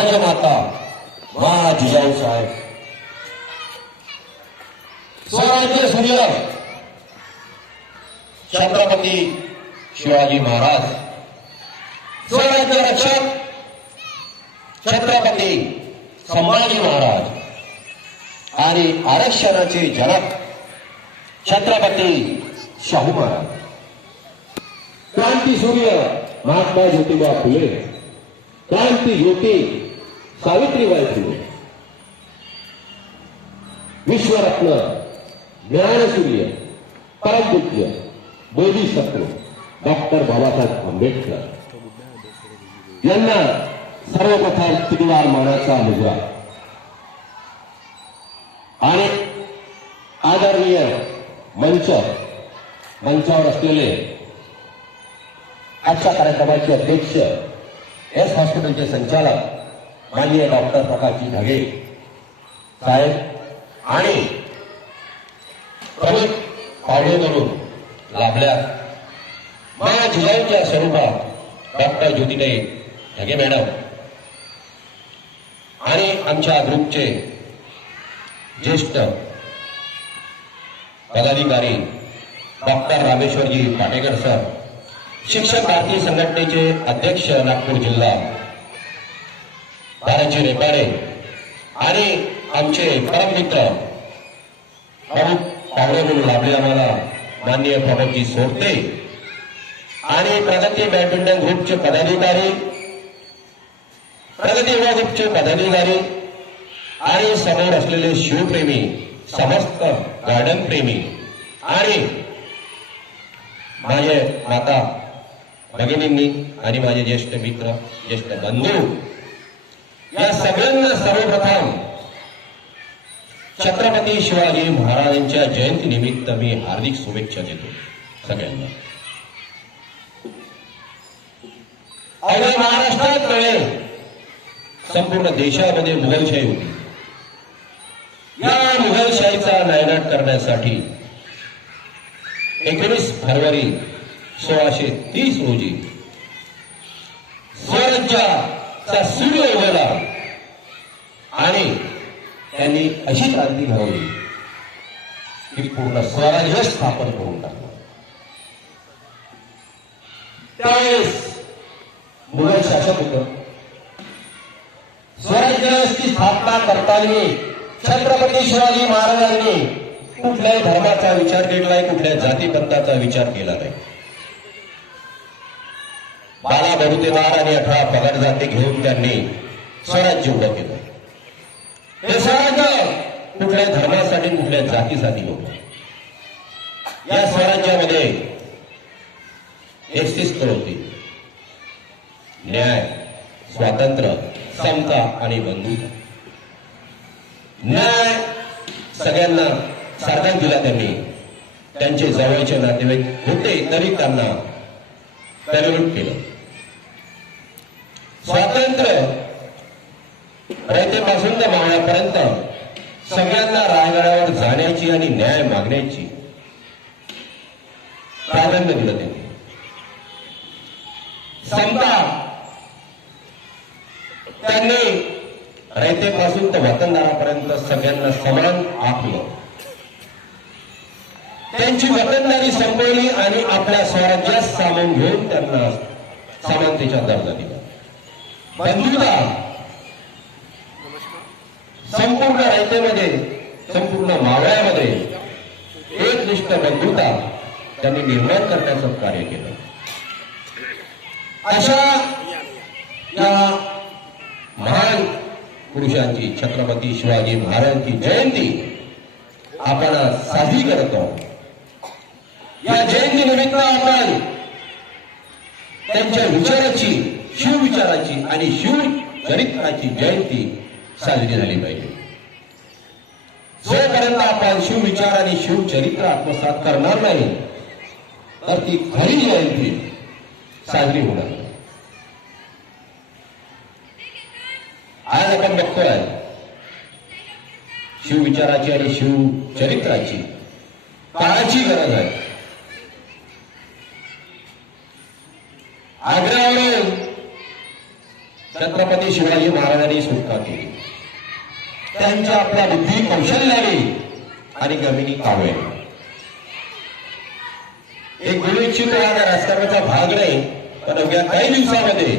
राजमाता मा जिजाऊ साहेब. स्वराज्य सूर्य छत्रपती शिवाजी महाराज. स्वराज्य रक्षक. छत्रपती संभाजी महाराज. आणि आरक्षणाचे जनक छत्रपती शाहू महाराज. क्रांती सूर्य महात्मा ज्योतिबा फुले. क्रांती ज्योती सावित्रीबाई फुले विश्वरत्न ज्ञानसूर्य परमपूज्य बोधिसत्व डॉक्टर बाबासाहेब आंबेडकर. यांना सर्वप्रथम तिरवार मानाचा मुजरा आणि आदरणीय मंच मंचावर असलेले आजच्या कार्यक्रमाचे अध्यक्ष एस हॉस्पिटलचे संचालक माननीय डॉक्टर प्रकाशजी ढगे साहेब आणि प्रमुख पावणे म्हणून लाभल्या माझ्या जिल्ह्यांच्या स्वरूपात डॉक्टर ज्योतिताई ढगे मॅडम आणि आमच्या ग्रुपचे ज्येष्ठ पदाधिकारी डॉक्टर रामेश्वरजी पाटेकर सर शिक्षक भारतीय संघटनेचे अध्यक्ष नागपूर जिल्हा बालाजी रेपाडे आणि आमचे परममित्र मित्र पावडे म्हणून लाभले आम्हाला माननीय प्रमोदजी सोडते. आणि प्रगती बॅडमिंटन ग्रुपचे पदाधिकारी प्रगती युवा ग्रुपचे पदाधिकारी आणि समोर असलेले शिवप्रेमी समस्त गार्डन प्रेमी आणि माझे माता भगिनींनी आणि माझे ज्येष्ठ मित्र ज्येष्ठ बंधू या सगळ्यांना सर्वप्रथम छत्रपती शिवाजी महाराजांच्या जयंती निमित्त मी हार्दिक शुभेच्छा देतो सगळ्यांना. अवघ्या महाराष्ट्रात नव्हे संपूर्ण देशामध्ये मुघलशाही होती. या मुघलशाहीचा नायनाट करण्यासाठी एकोणीस फरवरी सोळाशे तीस रोजी चा सूर्य उगवला. आणि त्यांनी अशी क्रांती घडवली की पूर्ण स्वराज्य स्थापन करून टाकलं. त्यावेळेस मुघल शासक होत. स्वराज्याची स्थापना करताना छत्रपती शिवाजी महाराजांनी कुठल्याही धर्माचा विचार केला केलाय कुठल्या जातीपंथाचा विचार केला नाही. बारा बहुतेदार आणि अठरा पगार जाती घेऊन त्यांनी स्वराज्य उभं केलं. हे स्वराज्य कुठल्या धर्मासाठी कुठल्या जातीसाठी होत या स्वराज्यामध्ये एक शिस्त होती. न्याय स्वातंत्र्य समता आणि बंधुता. न्याय सगळ्यांना सारखाच दिला त्यांनी. त्यांचे जवळचे नातेवाईक होते तरी त्यांना पॅरोट केलं. स्वातंत्र्य रयतेपासून तर मावळ्यापर्यंत सगळ्यांना रायगडावर जाण्याची आणि न्याय मागण्याची प्राधान्य दिलं त्यांनी. समता त्यांनी रयतेपासून तर वतनदारापर्यंत सगळ्यांना समान आखलं. त्यांची वतनदारी संपवली आणि आपल्या स्वराज्यात सामावून घेऊन त्यांना समानतेचा दर्जा दिला बंधुता संपूर्ण रयतेमध्ये संपूर्ण मावळ्यामध्ये एकनिष्ठ बंधुता त्यांनी निर्माण करण्याचं कार्य केलं. अशा या महान पुरुषांची छत्रपती शिवाजी महाराजांची जयंती आपण साजरी करत आहोत. या जयंती निमित्त आपण त्यांच्या विचाराची शिवविचाराची आणि शिव चरित्राची जयंती साजरी झाली पाहिजे जोपर्यंत आपण शिवविचार आणि शिवचरित्र आत्मसात करणार नाही तर ती खरी जयंती साजरी होणार नाही. आज आपण बघतोय शिवविचाराची आणि शिवचरित्राची काळाची गरज आहे आग्र्यावरून छत्रपती शिवाजी महाराजांनी सुटका केली. त्यांच्या आपल्या बुद्धी कौशल्याने आणि गमिनी कावळे एक गुरुचित हा राजकारणाचा भाग नाही पण अवघ्या काही दिवसामध्ये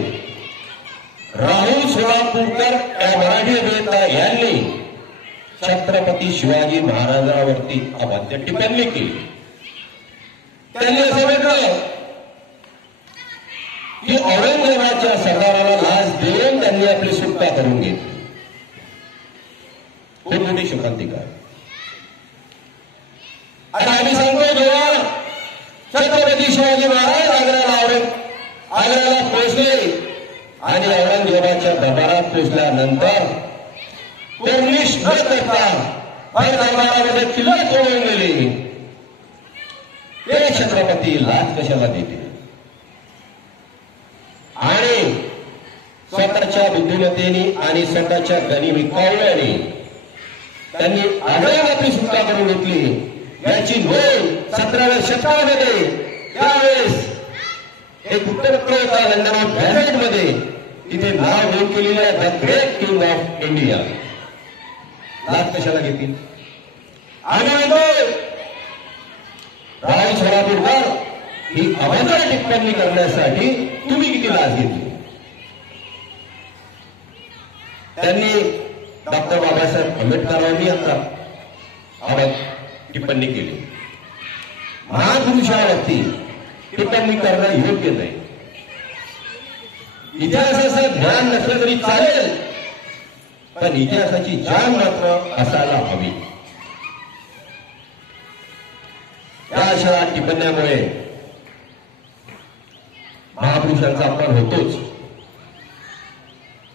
राहुल सोलापूरकर या मराठी अभिनेता यांनी छत्रपती शिवाजी महाराजांवरती अवाद्य टिप्पणी केली. त्यांनी असं म्हटलं की औरंगजेबाच्या सरदाराला लाच देऊन त्यांनी आपली सुटका करून घेतली. खूप मोठी शोकांतिका आता आम्ही सांगतो जेव्हा छत्रपती शिवाजी महाराज आग्र्याला औरंग आग्र्याला पोहोचले आणि औरंगजेबाच्या दबारात पोहोचल्यानंतर कोर्निश न करता भर दरबारामध्ये किल्ला तोडून गेले ते छत्रपती लाच कशाला देते आणि स्वतःच्या बुद्धिमत्तेने आणि स्वतःच्या गनिमी कौल्याने त्यांनी आग्र्यात सुटका करून घेतली. याची नोंद सतराव्या शतकामध्ये त्यावेळेस एक वृत्तपत्र होता लंडन गॅझेटमध्ये तिथे नाव नोंद केलेलं आहे the great king of India लाच कशाला घेतील? आम्ही म्हणतो राहुल सोलापूरकर ही अभद्र टिप्पणी करण्यासाठी तुम्ही किती लाच घेतली? त्यांनी डॉक्टर बाबासाहेब आंबेडकरांनी आता अवैध टिप्पणी केली. महापुरुषावरती टिप्पणी करणं योग्य नाही. इतिहासाचं ज्ञान नसलं तरी चालेल पण इतिहासाची जाण मात्र असायला हवी. त्या अशा टिप्पण्यामुळे महापुरुषांचा अपमान होतोच.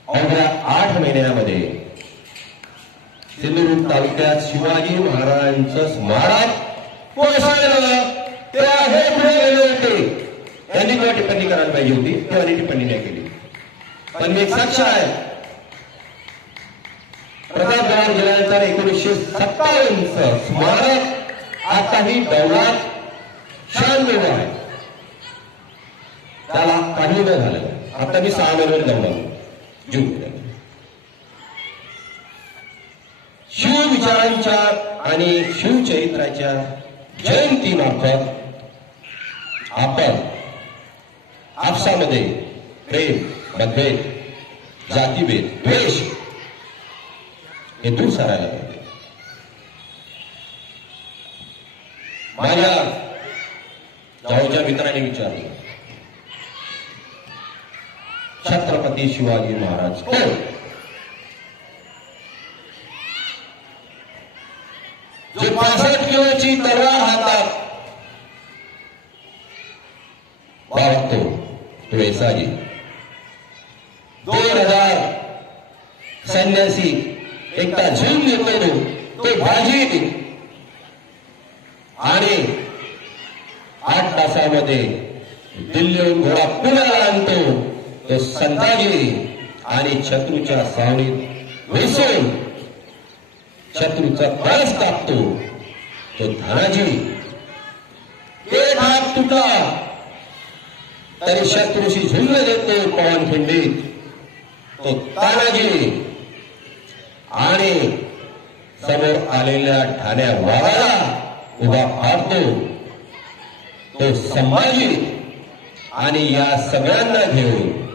अवघ्या आठ महिन्यामध्ये सिंधुदुर्ग तालुक्यात शिवाजी महाराजांचं स्मारक कोसळलं हे पुढे गेले होते. त्यांनी किंवा टिप्पणी करायला पाहिजे होती? तेव्हा त्यांनी टिप्पणी नाही केली. पण मी एक साक्ष आहे. प्रतापगड गेल्यानंतर एकोणीसशे सत्तावन्नच स्मारक आताही डौलात शहाण्णव आहे. त्याला काही न झालं. आता मी सहा महिन्यावर जाऊन आलो. जून शिव विचारांच्या आणि शिवचरित्राच्या जयंतीमार्फत आपण आपसामध्ये प्रेम मतभेद जातीभेद द्वेष हे दूर सारायला पाहिजे. माझ्या जाऊच्या मित्राने विचारलं. छत्रपती शिवाजी महाराज. कोण जो पासष्ट किलोची तलवार हातात बाळगतो तो येसाजी दोन हजार संन्यासी एकटा झूम घेतो तो बाजी आणि आठ तासामध्ये दिल्लीहून घोडा पुण्याला आणतो. तो संताजी आणि शत्रूच्या सावणीत घुसून शत्रूचा कळस कापतो तो धनाजी एक हात तुटला तरी शत्रूशी झुंज देतो पवन खिंडीत. तो तानाजी आणि समोर आलेल्या ठाण्या वाघाला उभा फाडतो तो संभाजी आणि या सगळ्यांना घेऊन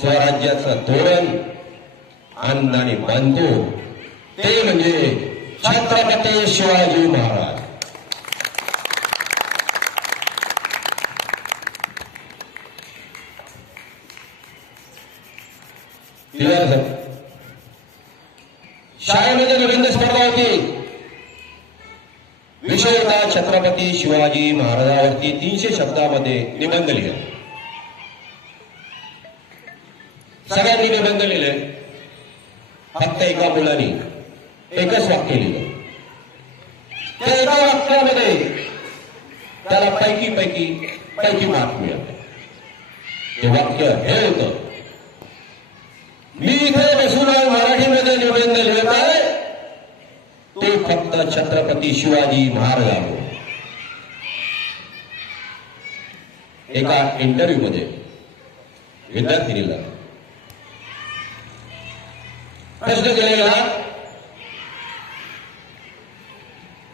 स्वराज्याचं धोरण आनंदाने बांधतो ते म्हणजे छत्रपती शिवाजी महाराज. शाळेमध्ये निबंध स्पर्धा होती. विषय होता छत्रपती शिवाजी महाराजावरती तीनशे शब्दामध्ये निबंध लिहा सगळ्यांनी निबंध लिहिले फक्त एका मुलाने एकच वाक्य लिहिलं. त्या एका वाक्यामध्ये त्याला पैकी पैकी पैकी मार्क मिळाले. ते वाक्य हे होतं मी इथे बसून मराठीमध्ये निबंध लिहित आहे तो फक्त छत्रपती शिवाजी महाराजांवर. एका इंटरव्ह्यू मध्ये विद्यार्थिनीला केलेला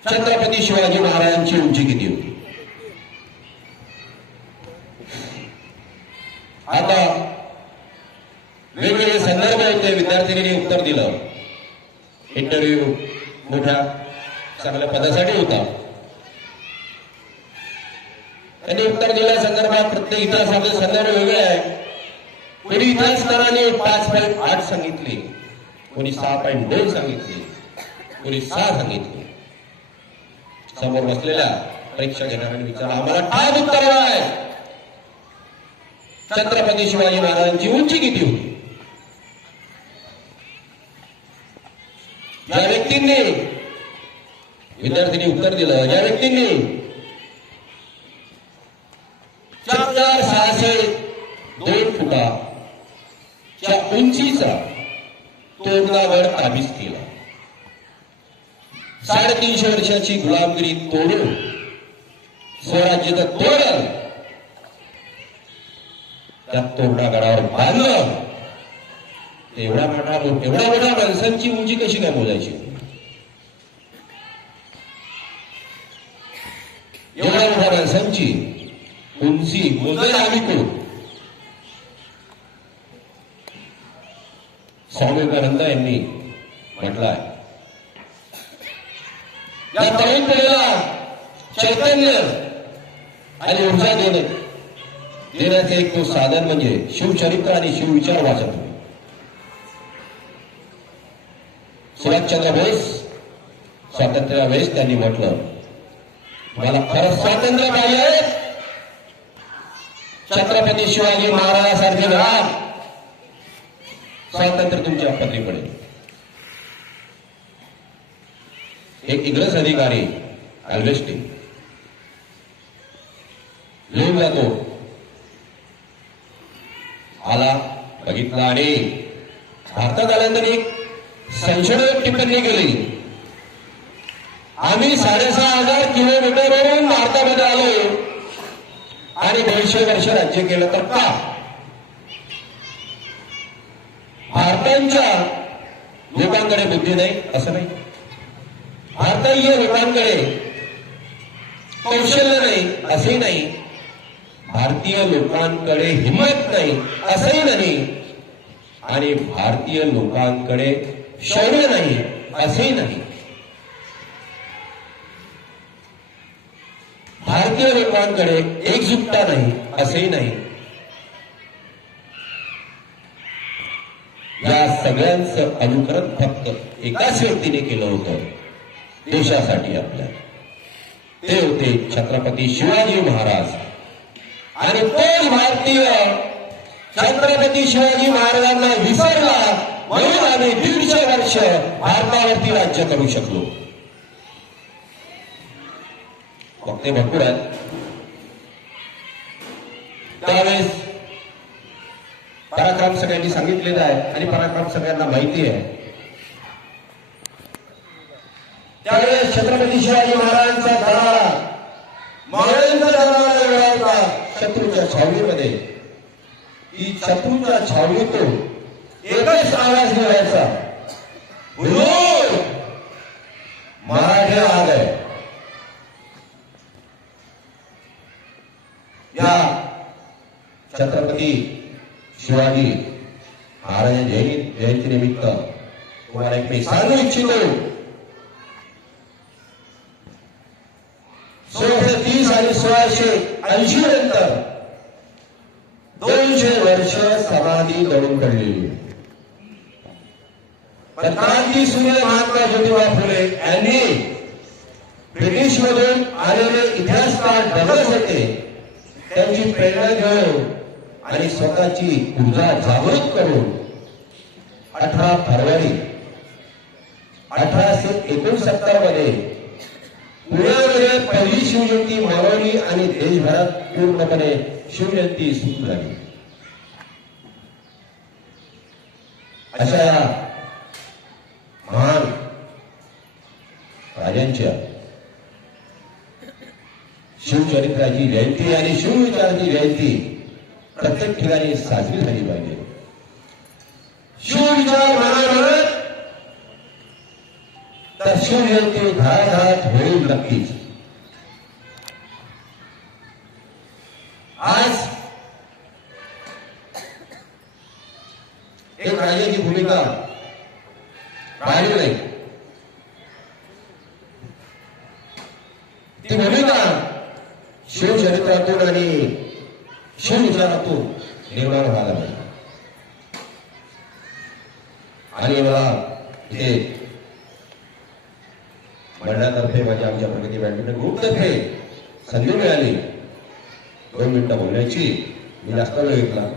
छत्रपती शिवाजी महाराजांची उंची किती होती? आता वेगवेगळे संदर्भ होते विद्यार्थ्यांनी उत्तर दिलं. इंटरव्ह्यू मोठ्या चांगल्या पदासाठी होता. त्यांनी उत्तर दिल्या संदर्भात प्रत्येक इतिहासाचे संदर्भ वेगळे आहे कोणी स्तराने पाच पॉईंट आठ सांगितले. कोणी सहा पॉईंट दोन सांगितले कोणी सहा सांगितले. समोर बसलेल्या परीक्षा घेणाऱ्यांनी विचारला आम्हाला ठाम उत्तर आहे छत्रपती शिवाजी महाराजांची उंची किती होती? ज्या व्यक्तींनी विद्यार्थ्यांनी उत्तर दिलं ज्या व्यक्तींनी चार हजार सहाशे दोन फुटाच्या उंचीचा तोरणावर ताबीज केला. साडेतीनशे वर्षाची गुलामगिरी तोडून स्वराज्याचं तोरण त्या तोरणागडावर बांधलं. एवढा मोठा एवढ्या मोठ्या माणसांची उंची कशी काय मोजायची? एवढ्या मोठ्या माणसांची उंची मोजायला आम्ही करू स्वामी विवेकानंद यांनी म्हटलंय. या तरुण पिढीला चैतन्य आणि ऊर्जा देणं देण्याचे एक तो साधन म्हणजे शिवचरित्र आणि शिवविचार वाचन. सुभाषचंद्र बोस स्वातंत्र्यावेळेस त्यांनी म्हटलं मला खरं स्वातंत्र्य पाहिजे? छत्रपती शिवाजी महाराजांसारखे राहा स्वातंत्र्य तुमच्या पत्री पडेल. एक इंग्रज अधिकारी अल्वेस्टी. लिहून जातो आला बघितला आणि भारतात आल्यानंतर एक संशोधक टिप्पणी केली. आम्ही साडेसहा हजार किलोमीटरवरून भारतामध्ये आलोय. आणि दोनशे वर्ष राज्य केलं तर का? भारतांच्या लोकांकडे बुद्धी नाही असं नाही. भारतीय लोकांकडे कौशल्य नाही असंही नाही. भारतीय लोकांकडे हिंमत नाही असंही नाही. आणि भारतीय लोकांकडे शौर्य नाही असेही नाही. भारतीय लोकांकडे एकजुटता नाही असेही नाही. या सगळ्यांचं अनुकरण फक्त एकाच व्यक्तीने केलं होतं. देशासाठी आपल्या. ते होते छत्रपती शिवाजी महाराज. आणि तोच भारतीय छत्रपती शिवाजी महाराजांना विसरला म्हणून आम्ही दीडशे वर्ष भारतावरती राज्य करू शकलो. वक्ते भरपूर आहेत त्यावेळेस पराक्रम सगळ्यांनी सांगितलेला आहे आणि पराक्रम सगळ्यांना माहिती आहे. त्यावेळेस छत्रपती शिवाजी महाराजांचा दरारा महाराजांचा दरारा वेगळा होता शत्रूच्या छावणीमध्ये. की शत्रूच्या छावणीतून एकच आवाज निघायचा. मराठे आले. या छत्रपती शिवाजी महाराजांच्या जयंती जयंती निमित्त तुम्हाला एक मी सांगू इच्छितो. सोळाशे तीस आणि सोळाशे ऐंशी नंतर दोनशे वर्ष समाधी दडून पडलेली पण क्रांती सूर्य महात्मा ज्योतिबा फुले यांनी ब्रिटिश मधून आलेले इतिहासकार डबल होते. त्यांची प्रेरणा घेऊन आणि स्वतःची ऊर्जा जागृत करून अठरा फरवरी अठराशे एकोणसत्तरमध्ये पुण्यामध्ये पहिली शिवजयंती मानवली आणि देशभरात पूर्णपणे शिवजयंती सुरू झाली. अशा महान राजांच्या शिवचरित्राची जयंती आणि शिवविचाराची जयंती प्रत्येक ठिकाणी साजरी झाली पाहिजे. शिवविचार म्हणा म्हणत शिवजयंती घराघरात होईल नक्कीच. आज एक राजाची भूमिका राहिली नाही ती भूमिका शिवचरित्रातून आणि क्षण शिवविचारातून निर्माण व्हायला पाहिजे आणि मला इथे मंडळातर्फे माझ्या आमच्या प्रगती बॅडमिंटन ग्रुपतर्फे संधी मिळाली दोन मिनिटं बोलण्याची मी जास्त वेळ घेतला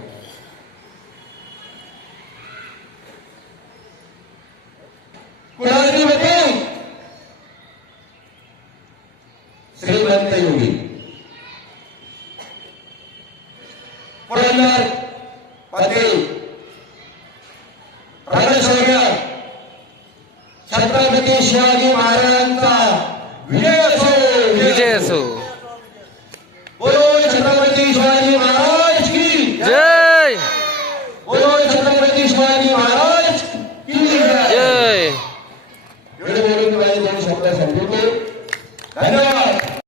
श्रीमंत योगी